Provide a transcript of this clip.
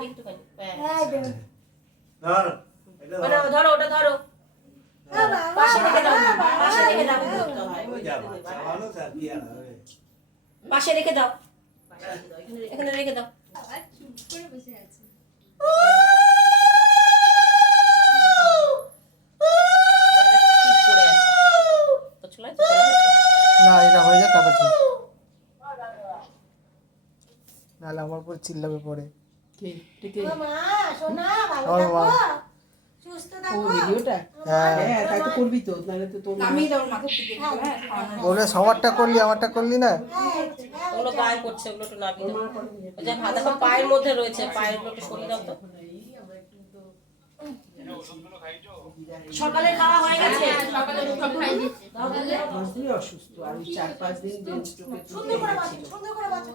একটুখানি ধরো ওটা ধরো পাশে রেখে দাও পাশে রেখে দাও পাশে রেখে দাও এখানে রেখে দাও না এটা হয়ে যাক তারপর নাহলে আমার উপর চিল্লাবে পরে মা সোনা ভালো আমার থাকো মা। সুস্থ ও থাকো ভিডিওটা হ্যাঁ হ্যাঁ তাই তো করবি তো নাহলে তো তোর আমি তোর মাথার দিকে একটু, হ্যাঁ বলে সবারটা করলি আমারটা করলি না ওগুলো গায়ে পড়ছে ওগুলো একটু নামিয়ে দাও ওই যে ভাত এখন পায়ের মধ্যে রয়েছে পায়ের গুলো একটু সরিয়ে দাও তো সকালে খাওয়া হয়ে গেছে সকালে সব খাই দিচ্ছি অসুস্থ আর 4-5 দিন সুন্দর করে বাঁচো সুন্দর করে বাঁচো